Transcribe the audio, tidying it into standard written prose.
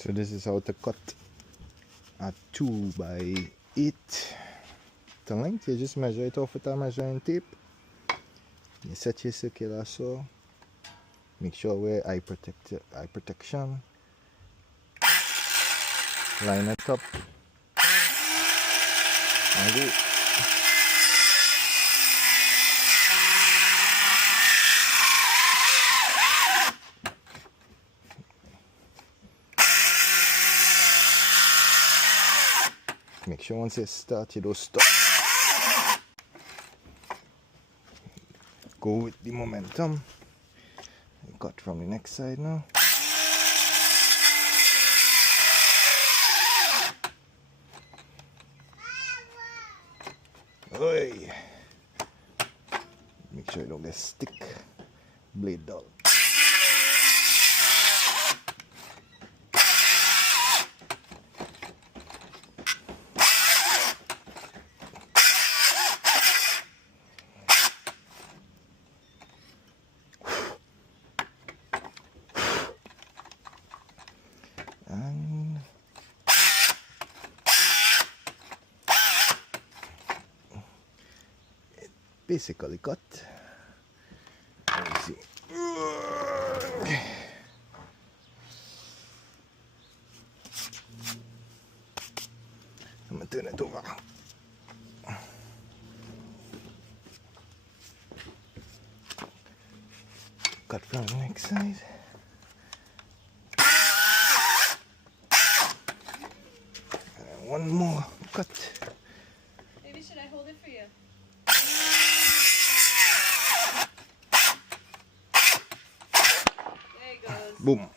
So this is how to cut a 2 by 8 the length. You just measure it off with a measuring tape. You set your circular saw. Make sure wear eye protection. Line it up and go. Make sure once you start, you don't stop. Go with the momentum. Cut from the next side now. Oi. Make sure you don't get stick. Blade dull. And it basically cut. Let me see. I'm gonna turn it over. Cut from the next side. One more cut. Maybe should I hold it for you? There it goes. Boom.